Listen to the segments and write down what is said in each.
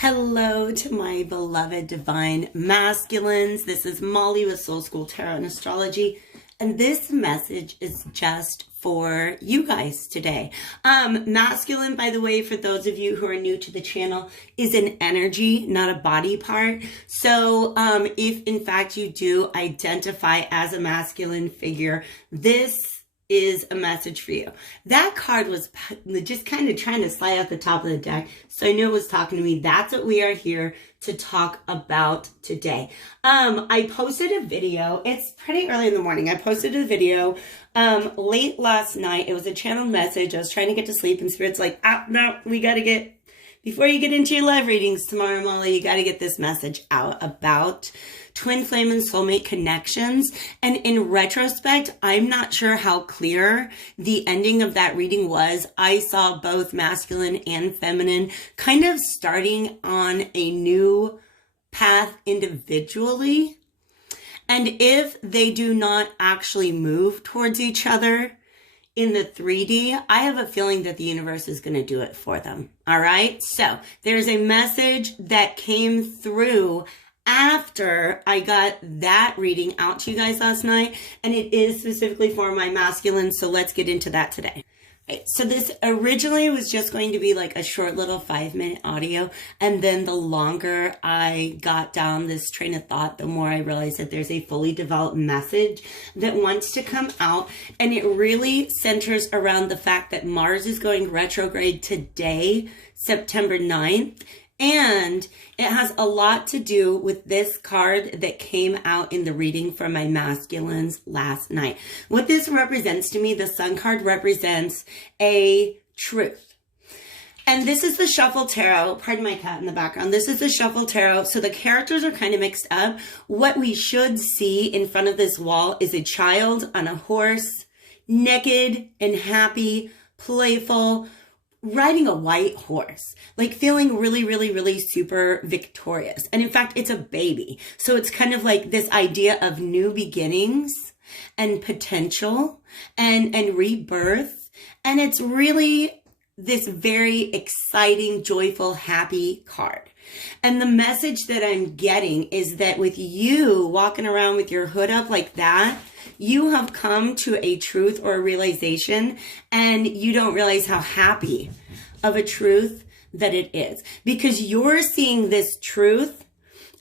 Hello to my beloved divine masculines. This is Molly with Soul School Tarot and Astrology, and this message is just for you guys today. Masculine, by the way, for those of you who are new to the channel, is an energy, not a body part. So if in fact you do identify as a masculine figure, this is a message for you. That card was just kind of trying to slide out the top of the deck, so I knew it was talking to me. That's what we are here to talk about today. I posted a video. It's pretty early in the morning. I posted a video late last night. It was a channel message. I was trying to get to sleep, and Spirit's like, no, we got to get, before you get into your live readings tomorrow, Molly, you got to get this message out about twin flame and soulmate connections. And in retrospect, I'm not sure how clear the ending of that reading was. I saw both masculine and feminine kind of starting on a new path individually. And if they do not actually move towards each other in the 3D, I have a feeling that the universe is going to do it for them. All right. So there's a message that came through after I got that reading out to you guys last night, and it is specifically for my masculine. So let's get into that today. Right, so this originally was just going to be like a short little 5-minute audio. And then the longer I got down this train of thought, the more I realized that there's a fully developed message that wants to come out. And it really centers around the fact that Mars is going retrograde today, September 9th. And it has a lot to do with this card that came out in the reading for my masculines last night. What this represents to me, the Sun card represents a truth. And this is the Shuffle Tarot. Pardon my cat in the background. This is the Shuffle Tarot. So the characters are kind of mixed up. What we should see in front of this wall is a child on a horse, naked and happy, playful, riding a white horse, like feeling really, really, really super victorious. And in fact, it's a baby. So it's kind of like this idea of new beginnings and potential and rebirth. And it's really this very exciting, joyful, happy card. And the message that I'm getting is that with you walking around with your hood up like that, you have come to a truth or a realization, and you don't realize how happy of a truth that it is, because you're seeing this truth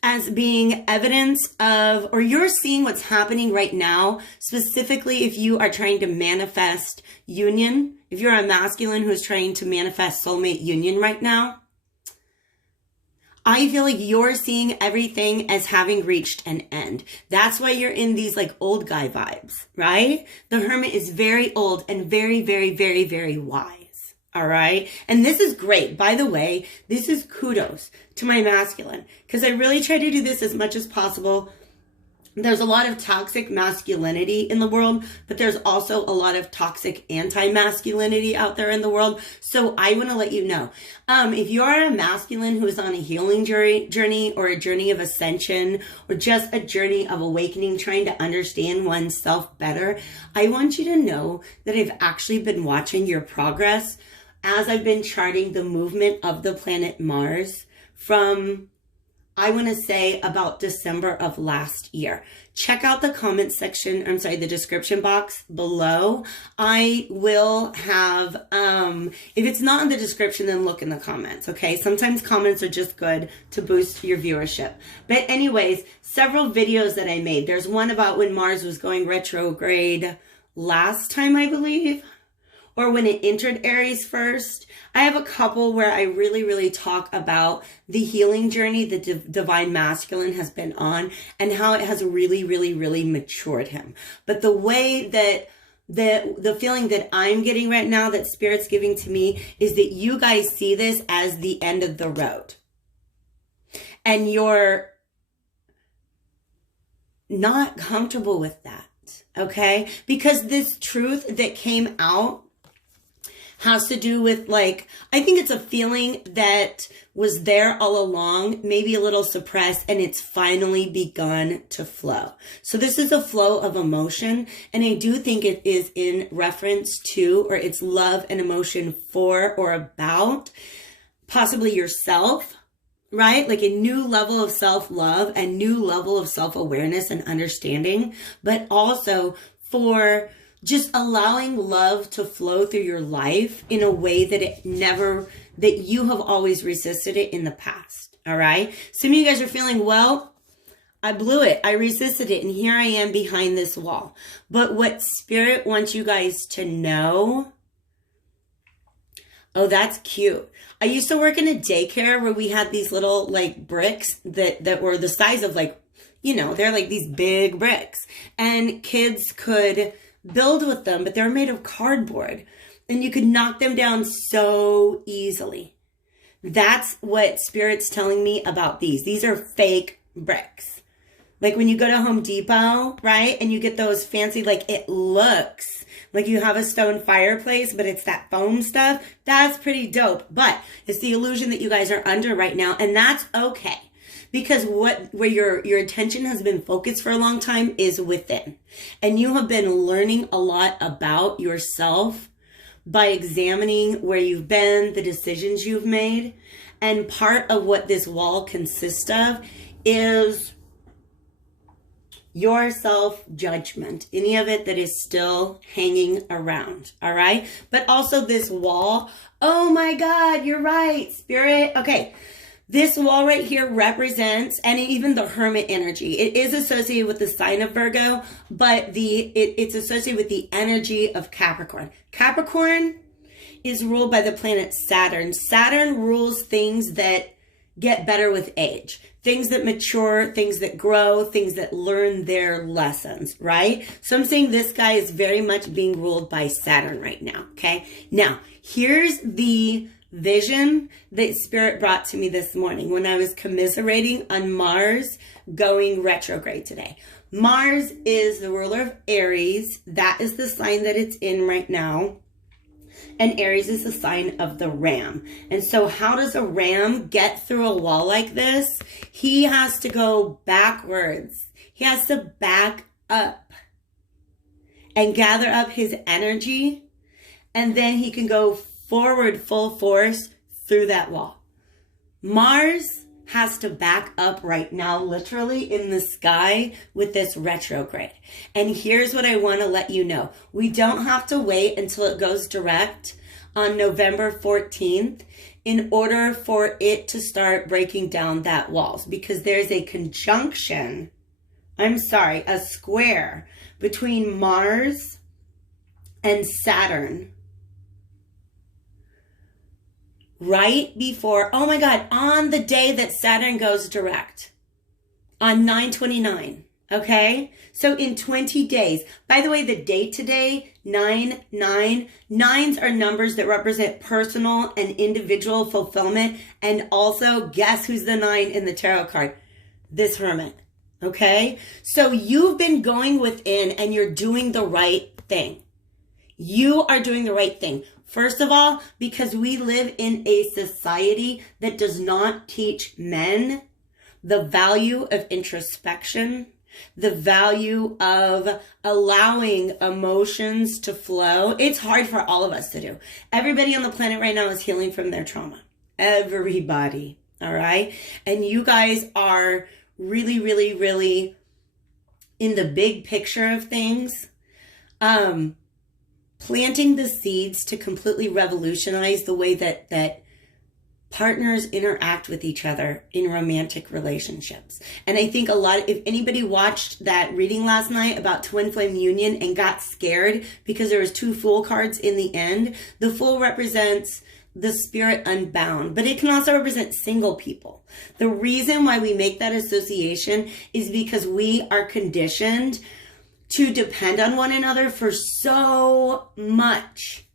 as being evidence of, or you're seeing what's happening right now, specifically if you are trying to manifest union, if you're a masculine who's trying to manifest soulmate union right now. I feel like you're seeing everything as having reached an end. That's why you're in these like old guy vibes, right? The Hermit is very old and very, very, very, very wise. All right. And this is great. By the way, this is kudos to my masculine, because I really try to do this as much as possible. There's a lot of toxic masculinity in the world, but there's also a lot of toxic anti-masculinity out there in the world. So I want to let you know, if you are a masculine who is on a healing journey or a journey of ascension or just a journey of awakening, trying to understand oneself better, I want you to know that I've actually been watching your progress as I've been charting the movement of the planet Mars from, I want to say, about December of last year. Check out the comment section, the description box below. I will have, if it's not in the description, then look in the comments, okay? Sometimes comments are just good to boost your viewership. But anyways, several videos that I made. There's one about when Mars was going retrograde last time, I believe, or when it entered Aries first. I have a couple where I really, really talk about the healing journey the divine masculine has been on and how it has really, really, really matured him. But the way that the feeling that I'm getting right now, that Spirit's giving to me, is that you guys see this as the end of the road. And you're not comfortable with that, okay? Because this truth that came out has to do with, like, I think it's a feeling that was there all along, maybe a little suppressed, and it's finally begun to flow. So this is a flow of emotion, and I do think it is in reference to, or it's love and emotion for or about possibly yourself, right? Like a new level of self-love and new level of self-awareness and understanding, but also for just allowing love to flow through your life in a way that that you have always resisted it in the past. All right. Some of you guys are feeling, well, I blew it. I resisted it. And here I am behind this wall. But what Spirit wants you guys to know, oh, that's cute. I used to work in a daycare where we had these little like bricks that were the size of like, they're like these big bricks, and kids could build with them, but they're made of cardboard and you could knock them down so easily. That's what Spirit's telling me about these. These are fake bricks. Like when you go to Home Depot, right? And you get those fancy, like it looks like you have a stone fireplace, but it's that foam stuff. That's pretty dope. But it's the illusion that you guys are under right now. And that's okay. Because where your attention has been focused for a long time is within. And you have been learning a lot about yourself by examining where you've been, the decisions you've made. And part of what this wall consists of is your self-judgment, any of it that is still hanging around, all right? But also this wall, oh my God, you're right, Spirit. Okay, this wall right here represents, and even the Hermit energy, it is associated with the sign of Virgo, but it's associated with the energy of Capricorn. Capricorn is ruled by the planet Saturn. Saturn rules things that get better with age, things that mature, things that grow, things that learn their lessons, right? So I'm saying this guy is very much being ruled by Saturn right now, okay? Now, here's the vision that Spirit brought to me this morning when I was commiserating on Mars going retrograde today. Mars is the ruler of Aries. That is the sign that it's in right now. And Aries is the sign of the ram. And so how does a ram get through a wall like this? He has to go backwards. He has to back up and gather up his energy. And then he can go forward full force through that wall. Mars has to back up right now, literally in the sky with this retrograde. And here's what I want to let you know. We don't have to wait until it goes direct on November 14th in order for it to start breaking down that walls, because there's a conjunction, a square between Mars and Saturn right before, oh my God, on the day that Saturn goes direct, on 9/29, okay? So in 20 days, by the way, the date today, 9/9, nines are numbers that represent personal and individual fulfillment. And also, guess who's the 9 in the tarot card? This Hermit, okay? So you've been going within and you're doing the right thing. You are doing the right thing. First of all, because we live in a society that does not teach men the value of introspection, the value of allowing emotions to flow. It's hard for all of us to do. Everybody on the planet right now is healing from their trauma. Everybody, all right? And you guys are really, really, really in the big picture of things, planting the seeds to completely revolutionize the way that partners interact with each other in romantic relationships. And I think if anybody watched that reading last night about twin flame union and got scared because there was 2 Fool cards in the end, the Fool represents the spirit unbound, but it can also represent single people. The reason why we make that association is because we are conditioned to depend on one another for so much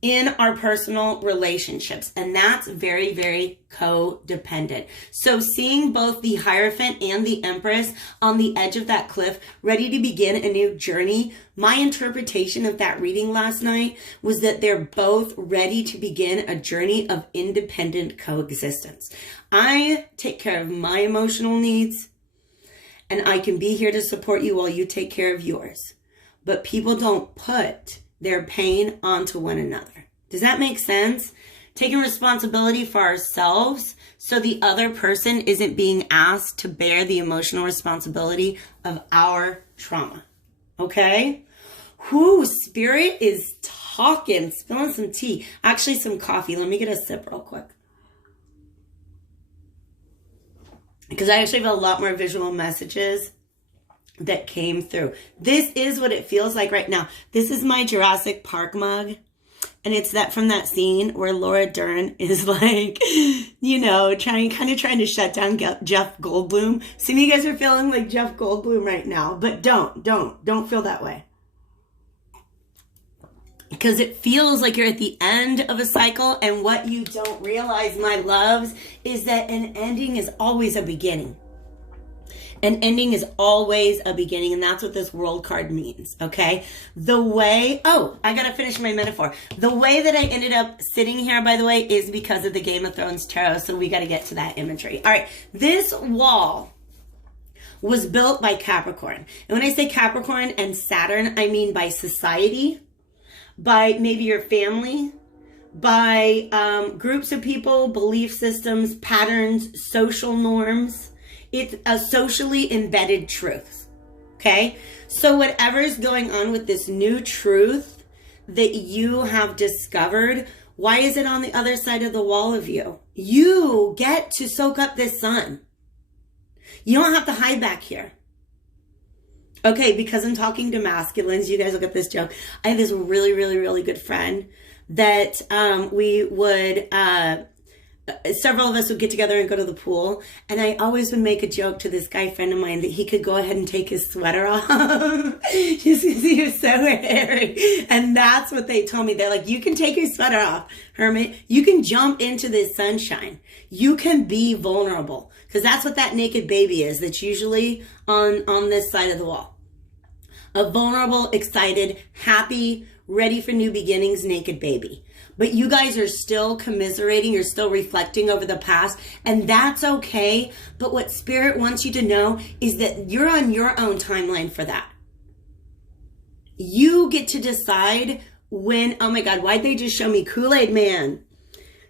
in our personal relationships. And that's very, very codependent. So seeing both the Hierophant and the Empress on the edge of that cliff, ready to begin a new journey, my interpretation of that reading last night was that they're both ready to begin a journey of independent coexistence. I take care of my emotional needs, and I can be here to support you while you take care of yours. But people don't put their pain onto one another. Does that make sense? taking responsibility for ourselves so the other person isn't being asked to bear the emotional responsibility of our trauma. Okay? Whoo, Spirit is talking, spilling some tea. Actually, some coffee. Let me get a sip real quick. Because I actually have a lot more visual messages that came through. This is what it feels like right now. This is my Jurassic Park mug. And it's that from that scene where Laura Dern is like, you know, trying to shut down Jeff Goldblum. Some of you guys are feeling like Jeff Goldblum right now, but don't feel that way. Because it feels like you're at the end of a cycle, and what you don't realize, my loves, is that an ending is always a beginning. An ending is always a beginning, and that's what this world card means, okay? The way, I gotta finish my metaphor. The way that I ended up sitting here, by the way, is because of the Game of Thrones tarot, so we gotta get to that imagery. All right, this wall was built by Capricorn. And when I say Capricorn and Saturn, I mean by society, by maybe your family, by groups of people, belief systems, patterns, social norms. It's a socially embedded truth, okay? So whatever is going on with this new truth that you have discovered, why is it on the other side of the wall of you? You get to soak up this sun. You don't have to hide back here. Okay, because I'm talking to masculines, you guys will get this joke. I have this really, really, really good friend that we would... several of us would get together and go to the pool, and I always would make a joke to this guy friend of mine that he could go ahead and take his sweater off just because he was so hairy. And that's what they told me. They're like, you can take your sweater off, Hermit. You can jump into this sunshine. You can be vulnerable, because that's what that naked baby is that's usually on this side of the wall. A vulnerable, excited, happy, ready for new beginnings naked baby. But you guys are still commiserating, you're still reflecting over the past, and that's okay. But what Spirit wants you to know is that you're on your own timeline for that. You get to decide when, oh my God, why'd they just show me Kool-Aid Man?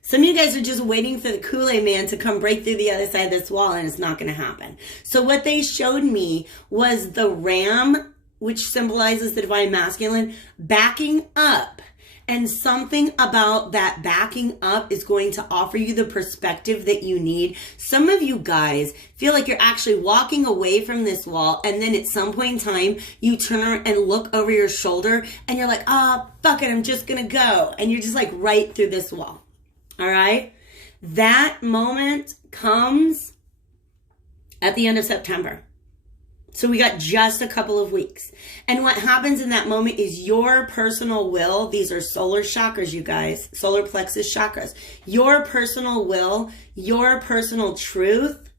Some of you guys are just waiting for the Kool-Aid Man to come break through the other side of this wall, and it's not going to happen. So what they showed me was the ram, which symbolizes the divine masculine, backing up. And something about that backing up is going to offer you the perspective that you need. Some of you guys feel like you're actually walking away from this wall, and then at some point in time, you turn and look over your shoulder, and you're like, fuck it, I'm just gonna go. And you're just like right through this wall, all right? That moment comes at the end of September. So we got just a couple of weeks. And what happens in that moment is your personal will, these are solar chakras, you guys, solar plexus chakras. Your personal will, your personal truth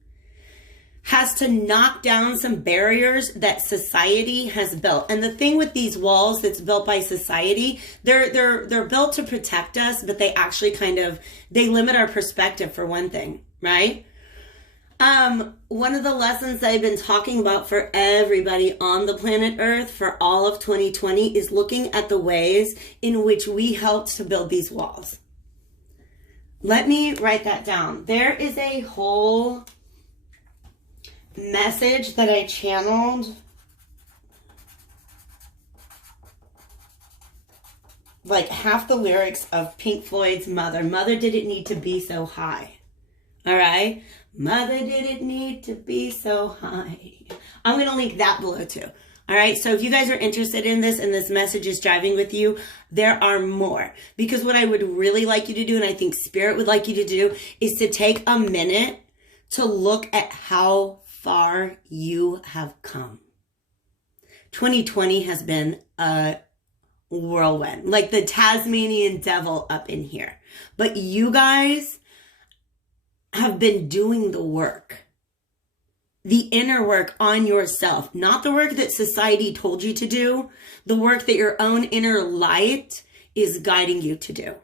has to knock down some barriers that society has built. And the thing with these walls that's built by society, they're built to protect us, but they actually they limit our perspective for one thing, right? One of the lessons that I've been talking about for everybody on the planet Earth for all of 2020 is looking at the ways in which we helped to build these walls. Let me write that down. There is a whole message that I channeled like half the lyrics of Pink Floyd's Mother. Mother didn't need to be so high. All right? Mother didn't need to be so high. I'm going to link that below too. All right. So if you guys are interested in this and this message is driving with you, there are more. Because what I would really like you to do, and I think Spirit would like you to do, is to take a minute to look at how far you have come. 2020 has been a whirlwind, like the Tasmanian devil up in here. But you guys have been doing the work, the inner work on yourself, not the work that society told you to do, the work that your own inner light is guiding you to do.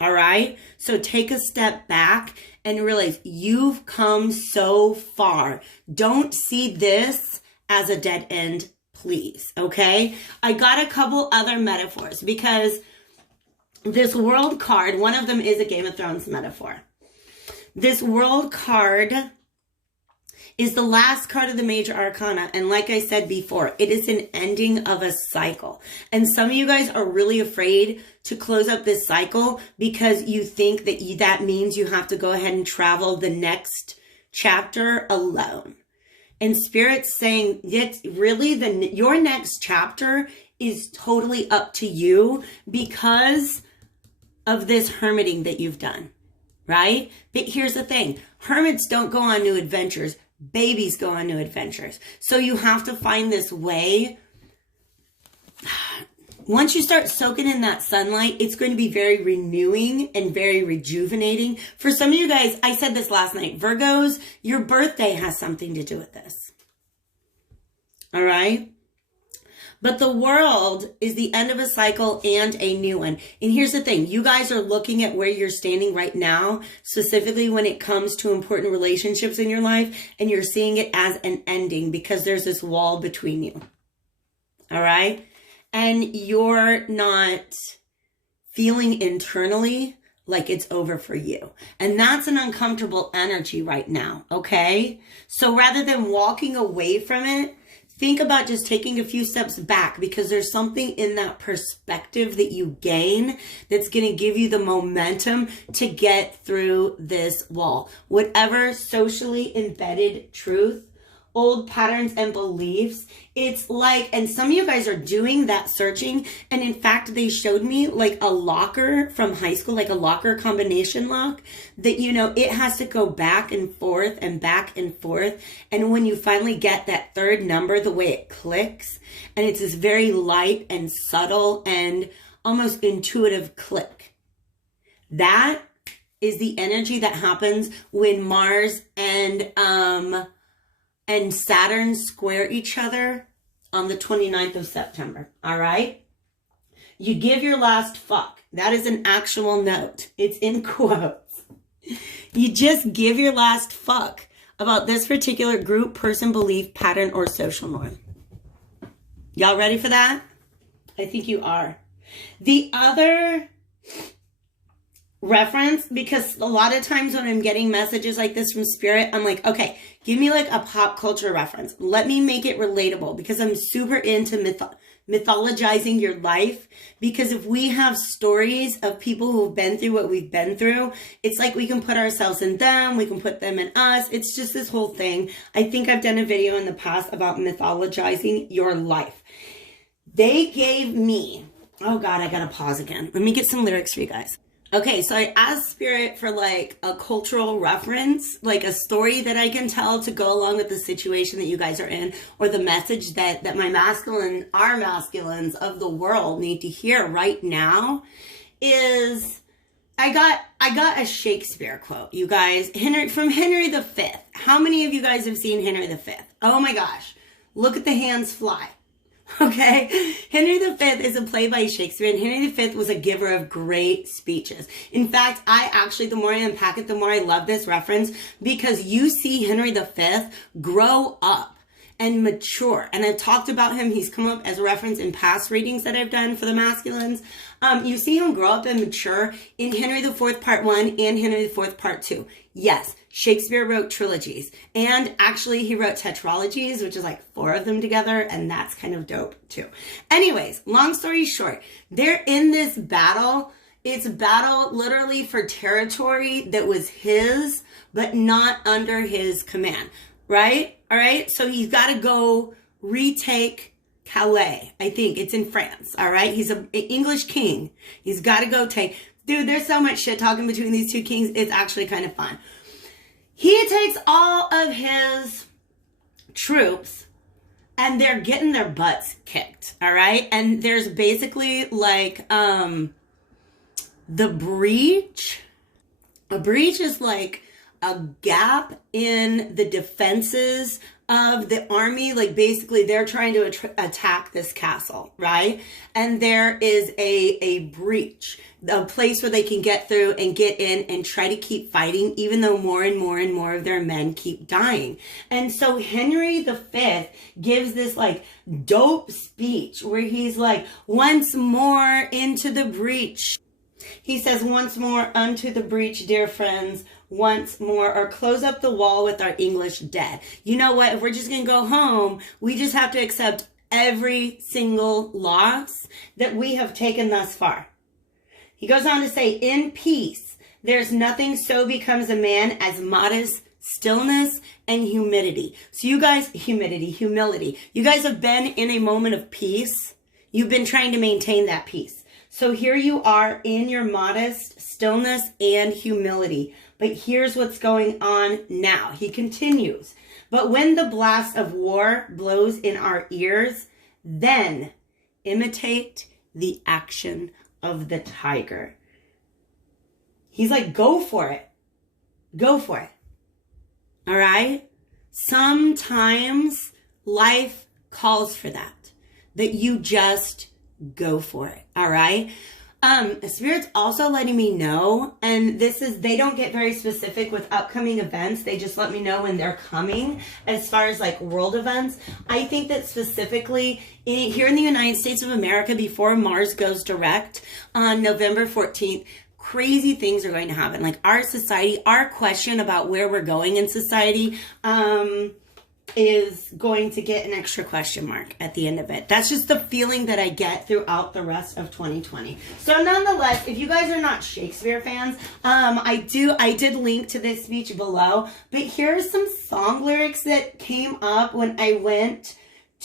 All right. So take a step back and realize you've come so far. Don't see this as a dead end, please. Okay. I got a couple other metaphors because this world card, one of them is a Game of Thrones metaphor. This world card is the last card of the major arcana. And like I said before, it is an ending of a cycle. And some of you guys are really afraid to close up this cycle because you think that that means you have to go ahead and travel the next chapter alone. And Spirit's saying it's really your next chapter is totally up to you because of this hermiting that you've done, right? But here's the thing. Hermits don't go on new adventures. Babies go on new adventures. So you have to find this way. Once you start soaking in that sunlight, it's going to be very renewing and very rejuvenating. For some of you guys, I said this last night, Virgos, your birthday has something to do with this. All right? But the world is the end of a cycle and a new one. And here's the thing. You guys are looking at where you're standing right now, specifically when it comes to important relationships in your life, and you're seeing it as an ending because there's this wall between you. All right? And you're not feeling internally like it's over for you. And that's an uncomfortable energy right now, okay? So rather than walking away from it, think about just taking a few steps back because there's something in that perspective that you gain that's going to give you the momentum to get through this wall. Whatever socially embedded truth, old patterns and beliefs, it's like, and some of you guys are doing that searching. And in fact, they showed me like a locker from high school, like a locker combination lock that, you know, it has to go back and forth and back and forth. And when you finally get that third number, the way it clicks, and it's this very light and subtle and almost intuitive click. That is the energy that happens when Mars and Saturn square each other on the 29th of September. All right? You give your last fuck. That is an actual note. It's in quotes. You just give your last fuck about this particular group, person, belief, pattern, or social norm. Y'all ready for that? I think you are. The other reference, because a lot of times when I'm getting messages like this from Spirit, I'm like, okay, give me like a pop culture reference. Let me make it relatable because I'm super into mythologizing your life. Because if we have stories of people who've been through what we've been through, it's like we can put ourselves in them, we can put them in us. It's just this whole thing. I think I've done a video in the past about mythologizing your life. They gave me, oh God, I gotta pause again. Let me get some lyrics for you guys. Okay, so I asked Spirit for like a cultural reference, like a story that I can tell to go along with the situation that you guys are in, or the message that my our masculines of the world need to hear right now is, I got a Shakespeare quote, you guys, from Henry V. How many of you guys have seen Henry V? Oh my gosh, look at the hands fly. Okay, Henry V is a play by Shakespeare, and Henry V was a giver of great speeches. In fact, the more I unpack it, the more I love this reference, because you see Henry V grow up and mature. And I've talked about him. He's come up as a reference in past readings that I've done for the masculines. You see him grow up and mature in Henry IV Part 1 and Henry IV Part 2. Yes, Shakespeare wrote trilogies. And actually, he wrote tetralogies, which is like 4 of them together. And that's kind of dope too. Anyways, long story short, they're in this battle. It's a battle literally for territory that was his, but not under his command. Right? All right. So he's got to go retake Calais. I think it's in France. All right. He's an English king. He's got to go take. Dude, there's so much shit talking between these two kings. It's actually kind of fun. He takes all of his troops and they're getting their butts kicked. All right. And there's basically like the breach. A breach is like a gap in the defenses of the army. Like basically they're trying to attack this castle, right? And there is a breach, a place where they can get through and get in and try to keep fighting, even though more and more and more of their men keep dying. And so Henry V gives this like dope speech where he's like, once more into the breach. He says, once more unto the breach, dear friends, once more, or close up the wall with our English debt. You know what? If we're just going to go home, we just have to accept every single loss that we have taken thus far. He goes on to say, in peace, there's nothing so becomes a man as modest stillness and humility. So you guys, humility. You guys have been in a moment of peace. You've been trying to maintain that peace. So here you are in your modest stillness and humility. But here's what's going on now. He continues. But when the blast of war blows in our ears, then imitate the action of the tiger. He's like, go for it. Go for it. All right? Sometimes life calls for that you just go for it. All right? Spirit's also letting me know, and they don't get very specific with upcoming events. They just let me know when they're coming as far as like world events. I think that specifically here in the United States of America, before Mars goes direct on November 14th, crazy things are going to happen. Like our society, our question about where we're going in society, is going to get an extra question mark at the end of it. That's just the feeling that I get throughout the rest of 2020. So nonetheless, if you guys are not Shakespeare fans, I did link to this speech below, but here's some song lyrics that came up when I went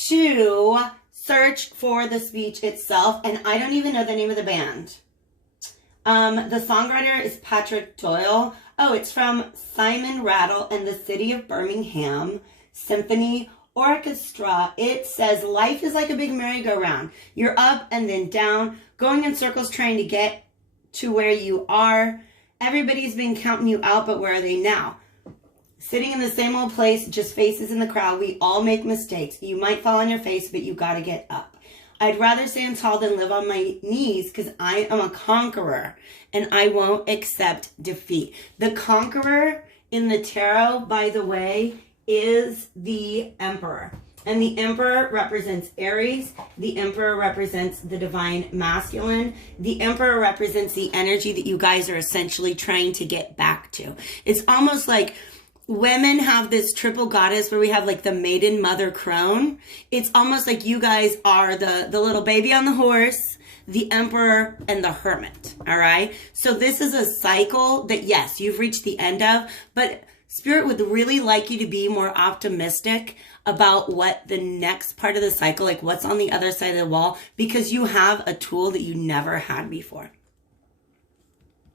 to search for the speech itself, and I don't even know the name of the band. The songwriter is Patrick Doyle. Oh, it's from Simon Rattle and the City of Birmingham Symphony Orchestra. It says, life is like a big merry-go-round. You're up and then down, going in circles trying to get to where you are. Everybody's been counting you out, but where are they now? Sitting in the same old place, just faces in the crowd. We all make mistakes. You might fall on your face, but you gotta get up. I'd rather stand tall than live on my knees because I am a conqueror and I won't accept defeat. The conqueror in the tarot, by the way, is the Emperor. And the Emperor represents Aries. The Emperor represents the divine masculine. The Emperor represents the energy that you guys are essentially trying to get back to. It's almost like women have this triple goddess where we have like the maiden, mother, crone. It's almost like you guys are the little baby on the horse, the Emperor, and the Hermit. All right. So this is a cycle that, yes, you've reached the end of, but Spirit would really like you to be more optimistic about what the next part of the cycle, like what's on the other side of the wall, because you have a tool that you never had before.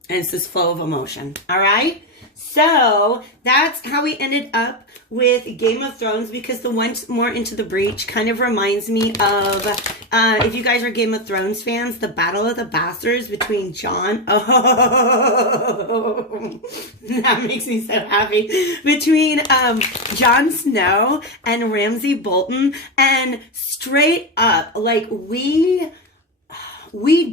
And it's this flow of emotion. All right. So that's how we ended up with Game of Thrones, because the Once More Into the Breach kind of reminds me of, if you guys are Game of Thrones fans, the Battle of the Bastards between Jon. Oh, that makes me so happy. Between Jon Snow and Ramsay Bolton. And straight up, like we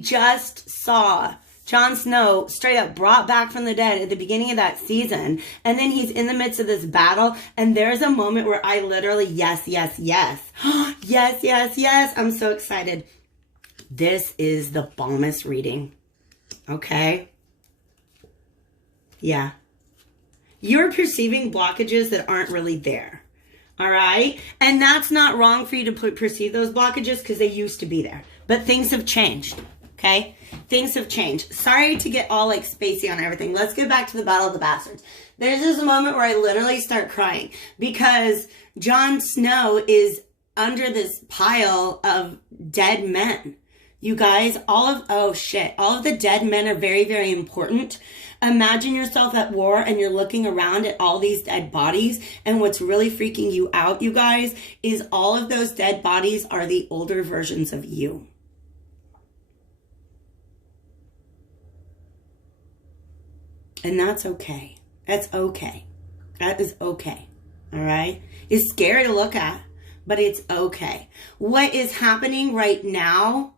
just saw Jon Snow straight up brought back from the dead at the beginning of that season. And then he's in the midst of this battle. And there's a moment where I literally, yes. yes, yes, yes. I'm so excited. This is the bombest reading. Okay. Yeah. You're perceiving blockages that aren't really there. All right. And that's not wrong for you to perceive those blockages because they used to be there. But things have changed. Okay? Things have changed. Sorry to get all like spacey on everything. Let's get back to the Battle of the Bastards. There's this moment where I literally start crying because Jon Snow is under this pile of dead men. You guys, all of the dead men are very, very important. Imagine yourself at war and you're looking around at all these dead bodies, and what's really freaking you out, you guys, is all of those dead bodies are the older versions of you. And that's okay. That's okay. That is okay. All right? It's scary to look at, but it's okay. What is happening right now,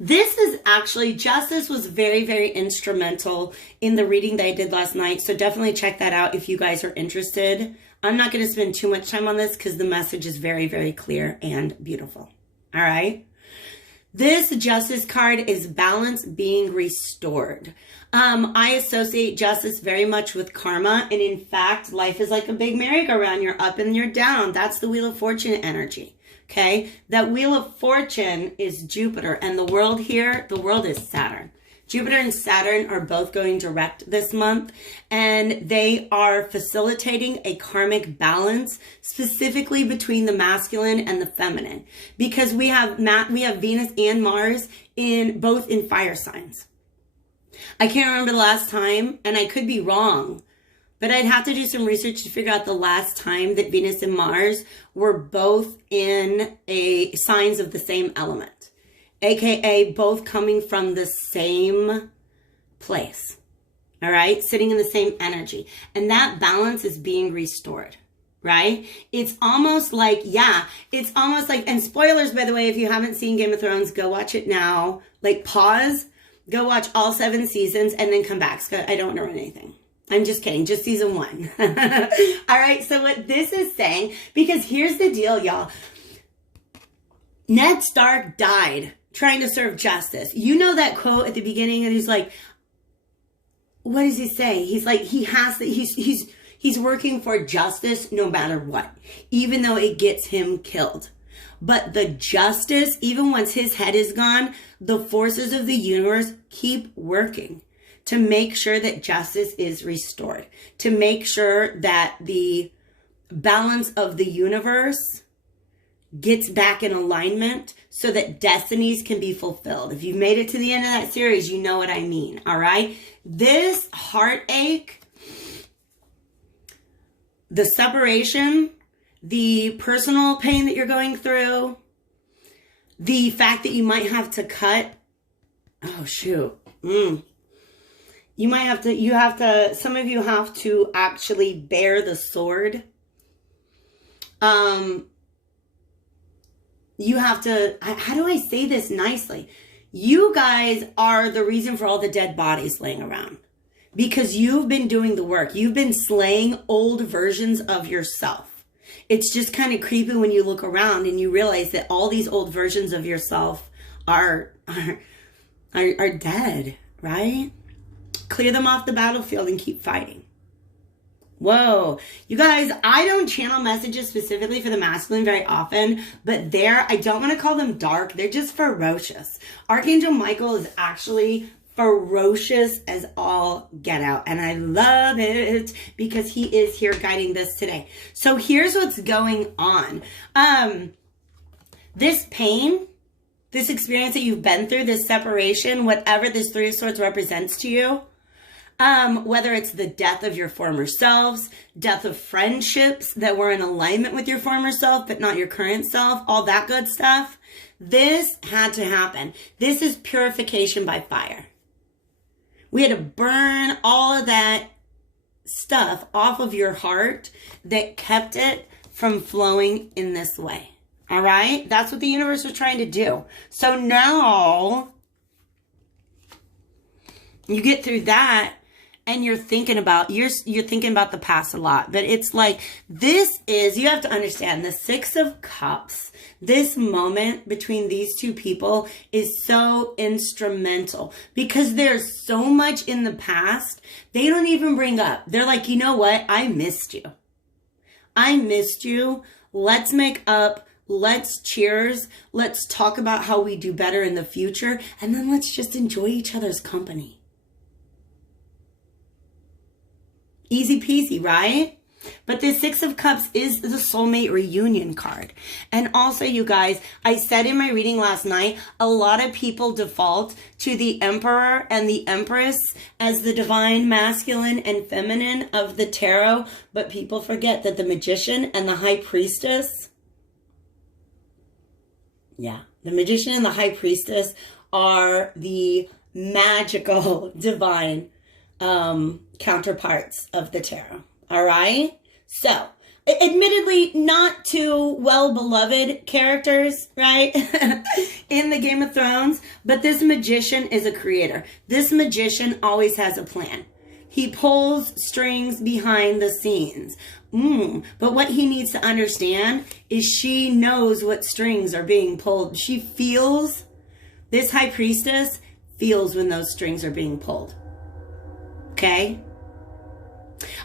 this is actually, Justice was very, very instrumental in the reading that I did last night. So definitely check that out if you guys are interested. I'm not going to spend too much time on this because the message is very, very clear and beautiful. All right? This justice card is balance being restored. I associate justice very much with karma. And in fact, life is like a big merry-go-round. You're up and you're down. That's the Wheel of Fortune energy. Okay. That Wheel of Fortune is Jupiter, and the world here, the world is Saturn. Jupiter and Saturn are both going direct this month, and they are facilitating a karmic balance specifically between the masculine and the feminine, because we have Venus and Mars both in fire signs. I can't remember the last time, and I could be wrong, but I'd have to do some research to figure out the last time that Venus and Mars were both in signs of the same element. AKA both coming from the same place. All right. Sitting in the same energy. And that balance is being restored. Right. It's almost like, it's almost like, and spoilers, by the way, if you haven't seen Game of Thrones, go watch it now. Like, pause, go watch all 7 seasons and then come back. I don't want to ruin anything. I'm just kidding. Just season 1. All right. So what this is saying, because here's the deal, y'all. Ned Stark died trying to serve justice. You know that quote at the beginning, and he's like, what does he say? He's like, he's working for justice no matter what, even though it gets him killed. But the justice, even once his head is gone, the forces of the universe keep working to make sure that justice is restored, to make sure that the balance of the universe gets back in alignment so that destinies can be fulfilled. If you've made it to the end of that series, you know what I mean. All right. This heartache, the separation, the personal pain that you're going through, the fact that you might have to cut. Oh, shoot. You might have to, some of you have to actually bear the sword. You have to, how do I say this nicely? You guys are the reason for all the dead bodies laying around, because you've been doing the work. You've been slaying old versions of yourself. It's just kind of creepy when you look around and you realize that all these old versions of yourself are dead, right? Clear them off the battlefield and keep fighting. Whoa, you guys, I don't channel messages specifically for the masculine very often, but I don't want to call them dark. They're just ferocious. Archangel Michael is actually ferocious as all get out. And I love it because he is here guiding this today. So here's what's going on. This pain, this experience that you've been through, this separation, whatever this 3 of Swords represents to you, whether it's the death of your former selves, death of friendships that were in alignment with your former self, but not your current self, all that good stuff. This had to happen. This is purification by fire. We had to burn all of that stuff off of your heart that kept it from flowing in this way. All right? That's what the universe was trying to do. So now you get through that, and you're thinking about the past a lot. But it's like, you have to understand, the 6 of Cups, this moment between these 2 people is so instrumental, because there's so much in the past they don't even bring up. They're like, you know what? I missed you. I missed you. Let's make up. Let's cheers. Let's talk about how we do better in the future. And then let's just enjoy each other's company. Easy peasy, right? But the 6 of Cups is the soulmate reunion card. And also, you guys, I said in my reading last night, a lot of people default to the Emperor and the Empress as the divine masculine and feminine of the tarot. But people forget that the Magician and the High Priestess, the Magician and the High Priestess are the magical divine counterparts of the tarot. All right. So admittedly, not too well-beloved characters, right? In the Game of Thrones, but this magician is a creator. This magician always has a plan. He pulls strings behind the scenes. But what he needs to understand is she knows what strings are being pulled. She feels This high priestess feels when those strings are being pulled. Okay?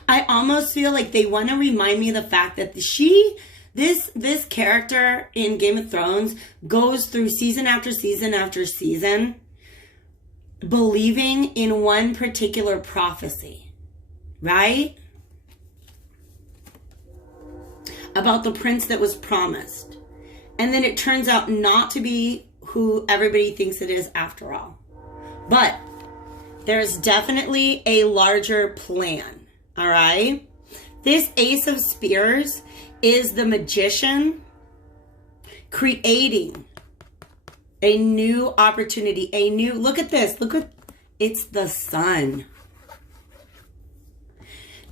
I almost feel like they want to remind me of the fact that this character in Game of Thrones goes through season after season after season believing in one particular prophecy, right? About the prince that was promised. And then it turns out not to be who everybody thinks it is after all. But there's definitely a larger plan, all right? This Ace of Spears is the magician creating a new opportunity, look at this, it's the sun.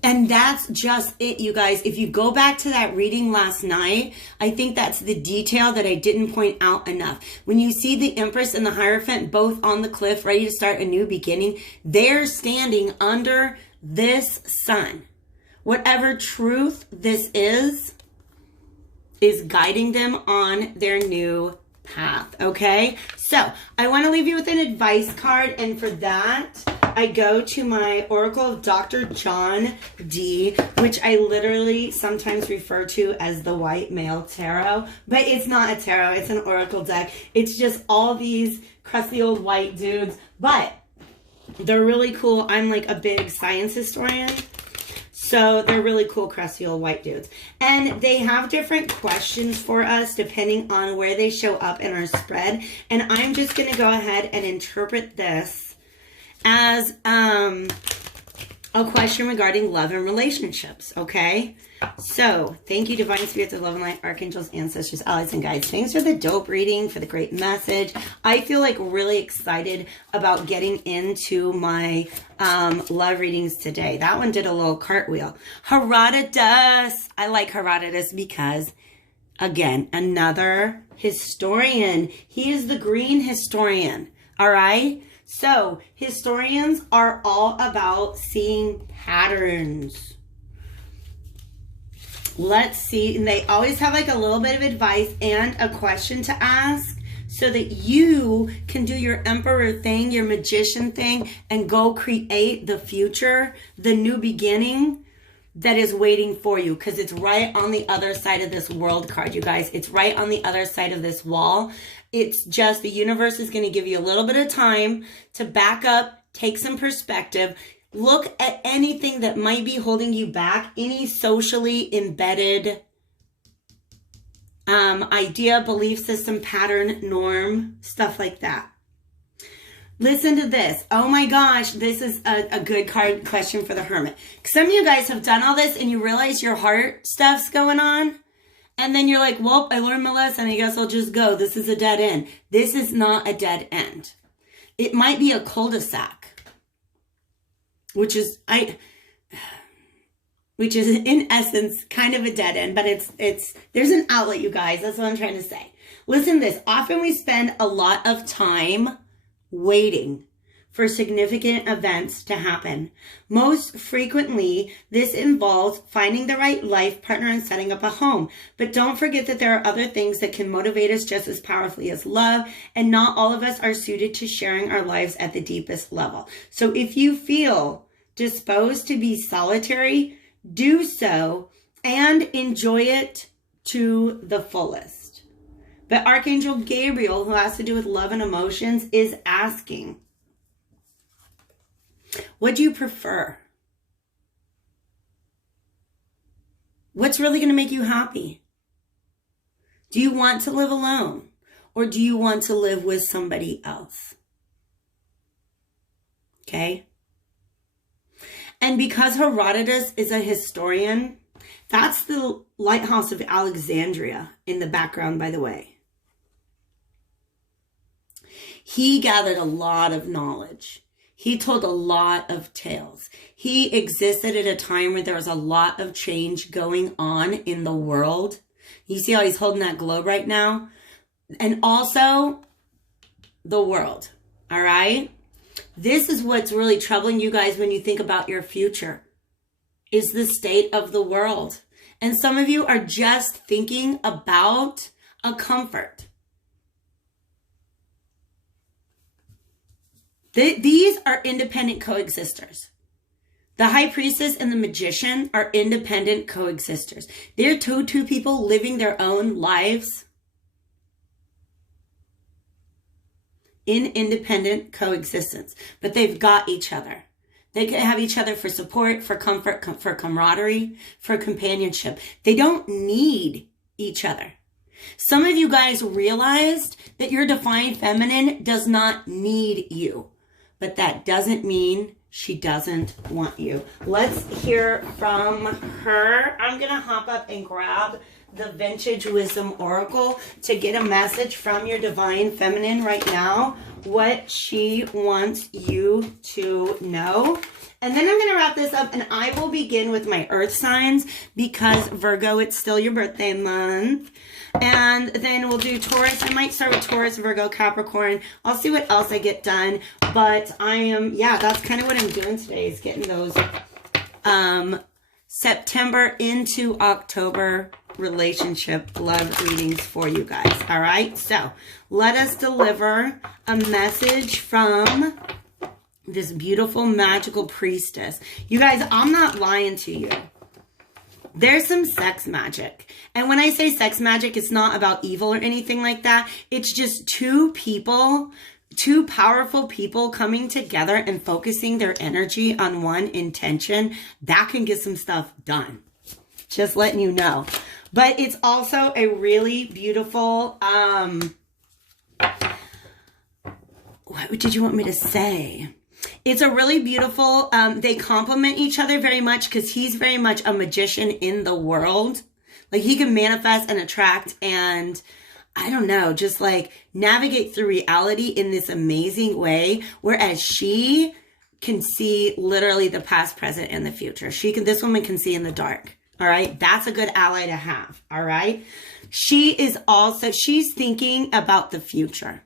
And that's just it, you guys. If you go back to that reading last night, I think that's the detail that I didn't point out enough. When you see the Empress and the Hierophant both on the cliff, ready to start a new beginning, they're standing under this sun. Whatever truth this is guiding them on their new path, okay? So I want to leave you with an advice card, and for that I go to my Oracle of Dr. John D, which I literally sometimes refer to as the white male tarot, but it's not a tarot, it's an oracle deck. It's just all these crusty old white dudes, but they're really cool. I'm like a big science historian, so they're really cool, crusty old white dudes. And they have different questions for us depending on where they show up in our spread. And I'm just going to go ahead and interpret this as a question regarding love and relationships, okay? So, thank you, Divine Spirits of Love and Light, Archangels, Ancestors, Allies, and Guides. Thanks for the dope reading, for the great message. I feel like really excited about getting into my love readings today. That one did a little cartwheel. Herodotus. I like Herodotus because, again, another historian. He is the green historian, all right? So, historians are all about seeing patterns. Let's see. And they always have like a little bit of advice and a question to ask so that you can do your emperor thing, your magician thing, and go create the future, the new beginning that is waiting for you, because it's right on the other side of this world card, you guys. It's right on the other side of this wall. It's just the universe is going to give you a little bit of time to back up, take some perspective, look at anything that might be holding you back, any socially embedded idea, belief system, pattern, norm, stuff like that. Listen to this. Oh my gosh, this is a good card question for the Hermit. Some of you guys have done all this and you realize your heart stuff's going on. And then you're like, well, I learned my lesson. I guess I'll just go. This is a dead end. This is not a dead end. It might be a cul-de-sac, which is in essence kind of a dead end, but there's an outlet, you guys. That's what I'm trying to say. Listen to this. Often we spend a lot of time waiting for significant events to happen. Most frequently, this involves finding the right life partner and setting up a home. But don't forget that there are other things that can motivate us just as powerfully as love, and not all of us are suited to sharing our lives at the deepest level. So if you feel disposed to be solitary, do so and enjoy it to the fullest. But Archangel Gabriel, who has to do with love and emotions, is asking, what do you prefer? What's really going to make you happy? Do you want to live alone, or do you want to live with somebody else? Okay? And because Herodotus is a historian, that's the Lighthouse of Alexandria in the background, by the way. He gathered a lot of knowledge. He told a lot of tales. He existed at a time where there was a lot of change going on in the world. You see how he's holding that globe right now? And also the world, all right? This is what's really troubling you guys when you think about your future, is the state of the world. And some of you are just thinking about a comfort. These are independent coexisters. The High Priestess and the Magician are independent coexisters. They're two people living their own lives in independent coexistence, but they've got each other. They can have each other for support, for comfort, for camaraderie, for companionship. They don't need each other. Some of you guys realized that your divine feminine does not need you, but that doesn't mean she doesn't want you. Let's hear from her. I'm going to hop up and grab the Vintage Wisdom Oracle to get a message from your divine feminine right now, what she wants you to know. And then I'm going to wrap this up, and I will begin with my earth signs because Virgo, it's still your birthday month. And then we'll do Taurus. I might start with Taurus, Virgo, Capricorn. I'll see what else I get done. But I am, yeah, that's kind of what I'm doing today, is getting those September into October relationship love readings for you guys. All right. So let us deliver a message from this beautiful magical priestess. You guys, I'm not lying to you. There's some sex magic. And when I say sex magic, it's not about evil or anything like that. It's just two people, two powerful people coming together and focusing their energy on one intention. That can get some stuff done. Just letting you know. But it's also a really beautiful, what did you want me to say? It's a really beautiful, they complement each other very much because he's very much a magician in the world. Like he can manifest and attract and, I don't know, just like navigate through reality in this amazing way. Whereas she can see literally the past, present, and the future. This woman can see in the dark. All right. That's a good ally to have. All right. She's thinking about the future.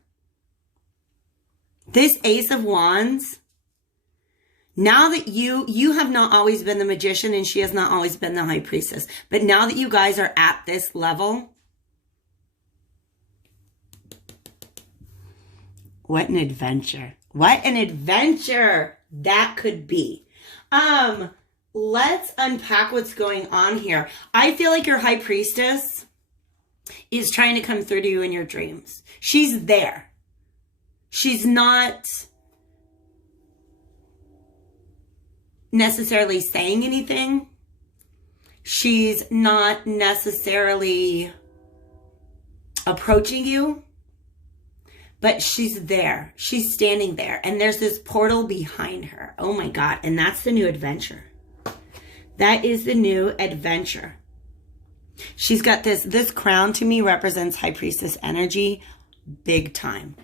This Ace of Wands, now that you have not always been the magician and she has not always been the high priestess, but now that you guys are at this level, what an adventure. What an adventure that could be. Let's unpack what's going on here. I feel like your high priestess is trying to come through to you in your dreams. She's there. She's not necessarily saying anything. She's not necessarily approaching you, but she's there. She's standing there, and there's this portal behind her. Oh my God. And that's the new adventure. That is the new adventure. She's got this crown to me represents high priestess energy, big time.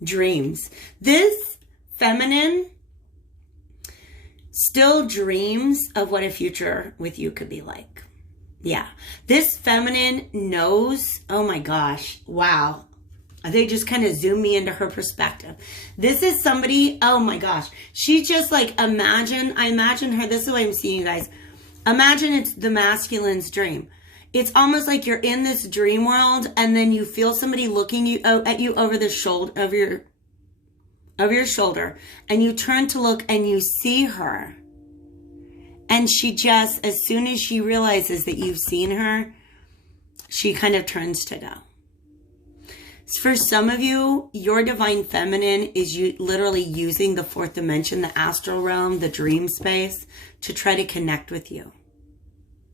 Dreams. This feminine still dreams of what a future with you could be like. Yeah. This feminine knows, oh my gosh, wow. They just kind of zoom me into her perspective. This is somebody, oh my gosh. She just like, I imagine her, this is the way I'm seeing you guys. Imagine it's the masculine's dream. It's almost like you're in this dream world and then you feel somebody looking at you over the shoulder of your shoulder, and you turn to look and you see her. And she just, as soon as she realizes that you've seen her, she kind of turns to go. For some of you, your divine feminine is literally using the fourth dimension, the astral realm, the dream space, to try to connect with you.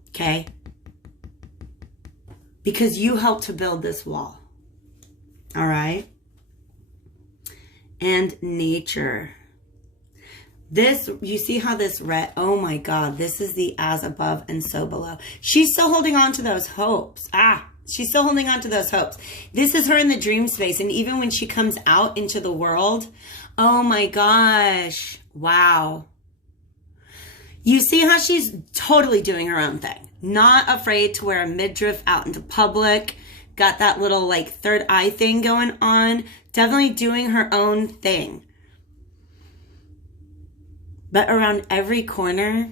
Okay? Because you helped to build this wall. All right? And nature. This, you see how this red, oh my God, this is the as above and so below. She's still holding on to those hopes. She's still holding on to those hopes. This is her in the dream space. And even when she comes out into the world, oh my gosh, wow. You see how she's totally doing her own thing. Not afraid to wear a midriff out into public. Got that little like third eye thing going on. Definitely doing her own thing. But around every corner,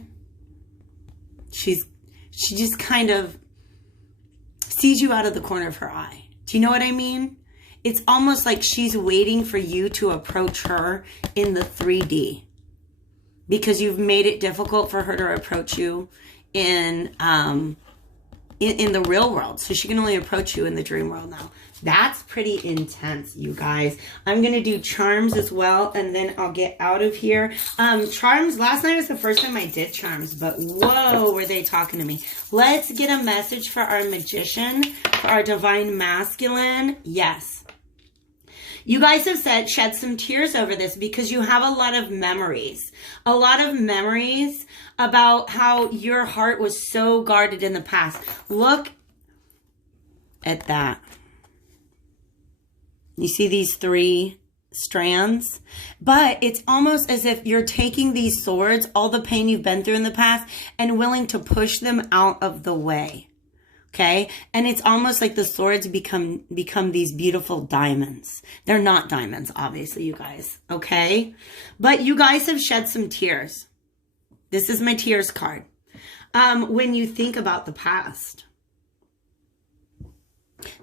she just kind of sees you out of the corner of her eye. Do you know what I mean? it's almost like she's waiting for you to approach her in the 3D, because you've made it difficult for her to approach you in the real world. So she can only approach you in the dream world now. That's pretty intense, you guys. I'm going to do charms as well, and then I'll get out of here. Charms, last night was the first time I did charms, but whoa, were they talking to me. Let's get a message for our magician, for our divine masculine. Yes. You guys have shed some tears over this because you have a lot of memories. A lot of memories about how your heart was so guarded in the past. Look at that. You see these 3 strands? But it's almost as if you're taking these swords, all the pain you've been through in the past, and willing to push them out of the way. Okay? And it's almost like the swords become these beautiful diamonds. They're not diamonds, obviously, you guys. Okay? But you guys have shed some tears. This is my tears card. When you think about the past.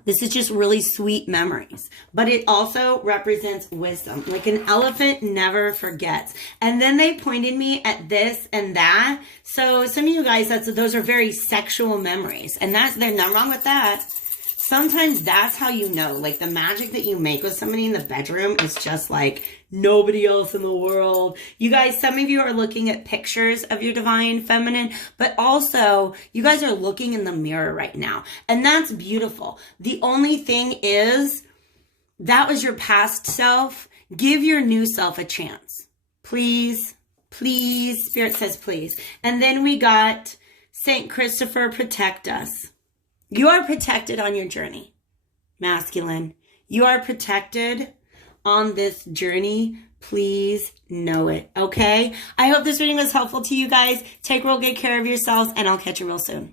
This is just really sweet memories, but it also represents wisdom. Like an elephant never forgets. And then they pointed me at this and that. So some of you guys, those are very sexual memories, and there's nothing wrong with that. Sometimes that's how you know, like the magic that you make with somebody in the bedroom is just like nobody else in the world. You guys, some of you are looking at pictures of your divine feminine, but also you guys are looking in the mirror right now. And that's beautiful. The only thing is that was your past self. Give your new self a chance. Please, please. Spirit says please. And then we got Saint Christopher, protect us. You are protected on your journey, masculine. You are protected on this journey. Please know it, okay? I hope this reading was helpful to you guys. Take real good care of yourselves, and I'll catch you real soon.